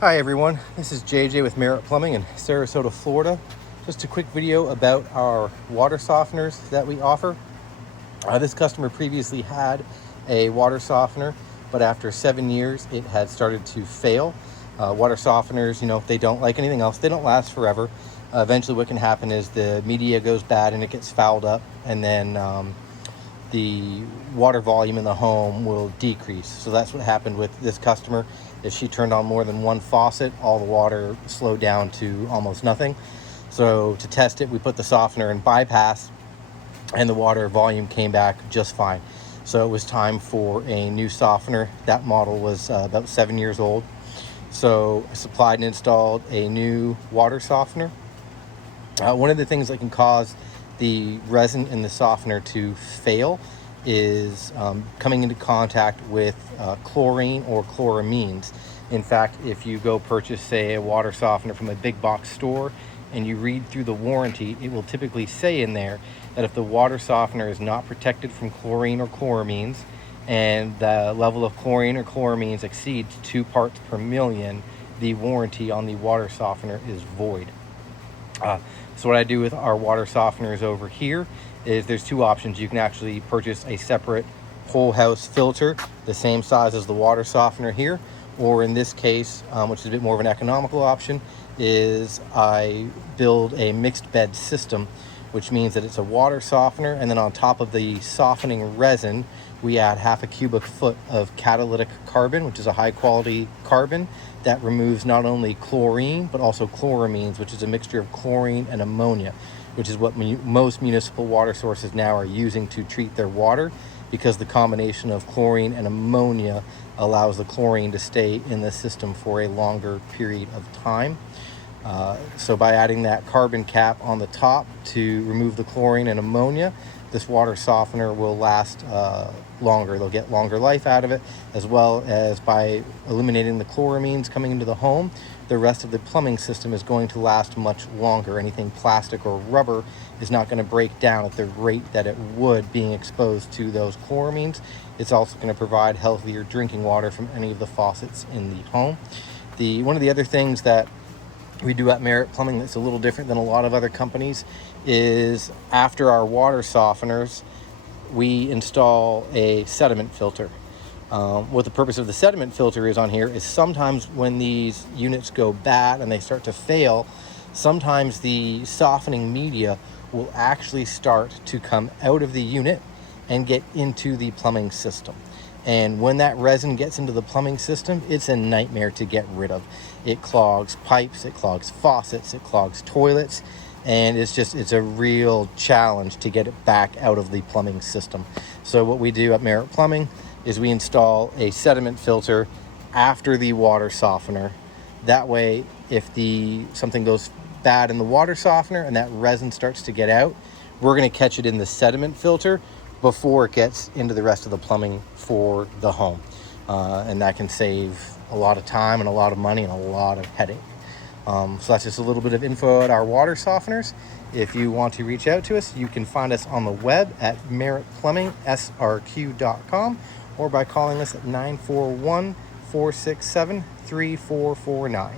Hi everyone, this is JJ with Merit Plumbing in Sarasota, Florida. Just a quick video about our water softeners that we offer. This customer previously had a water softener, but after 7 years it had started to fail. Water softeners, if they don't, like anything else, they don't last forever. Eventually what can happen is the media goes bad and it gets fouled up, and then the water volume in the home will decrease. So that's what happened with this customer. If she turned on more than one faucet, all the water slowed down to almost nothing. So to test it, we put the softener in bypass and the water volume came back just fine. So it was time for a new softener. That model was about 7 years old. So I supplied and installed a new water softener. One of the things that can cause the resin in the softener to fail is coming into contact with chlorine or chloramines. In fact, if you go purchase, say, a water softener from a big box store and you read through the warranty, it will typically say in there that if the water softener is not protected from chlorine or chloramines and the level of chlorine or chloramines exceeds 2 parts per million, the warranty on the water softener is void. So what I do with our water softeners over here is there's two options. You can actually purchase a separate whole house filter, the same size as the water softener here, or in this case, which is a bit more of an economical option, is I build a mixed bed system, which means that it's a water softener, and then on top of the softening resin, we add 1/2 cubic foot of catalytic carbon, which is a high quality carbon that removes not only chlorine, but also chloramines, which is a mixture of chlorine and ammonia, which is what most municipal water sources now are using to treat their water, because the combination of chlorine and ammonia allows the chlorine to stay in the system for a longer period of time. So by adding that carbon cap on the top to remove the chlorine and ammonia, this water softener will last longer. They'll get longer life out of it, as well as by eliminating the chloramines coming into the home, the rest of the plumbing system is going to last much longer. Anything plastic or rubber is not going to break down at the rate that it would being exposed to those chloramines. It's also going to provide healthier drinking water from any of the faucets in the home. One of the other things that we do at Merit Plumbing that's a little different than a lot of other companies is after our water softeners, we install a sediment filter. What the purpose of the sediment filter is on here is sometimes when these units go bad and they start to fail, sometimes the softening media will actually start to come out of the unit and get into the plumbing system. And when that resin gets into the plumbing system, it's a nightmare to get rid of. It clogs pipes, it clogs faucets, it clogs toilets, and it's a real challenge to get it back out of the plumbing system. So what we do at Merit Plumbing is we install a sediment filter after the water softener. That way, if something goes bad in the water softener and that resin starts to get out, we're going to catch it in the sediment filter before it gets into the rest of the plumbing for the home. And that can save a lot of time and a lot of money and a lot of headache. So that's just a little bit of info at our water softeners. If you want to reach out to us, you can find us on the web at meritplumbingsrq.com or by calling us at 941-467-3449.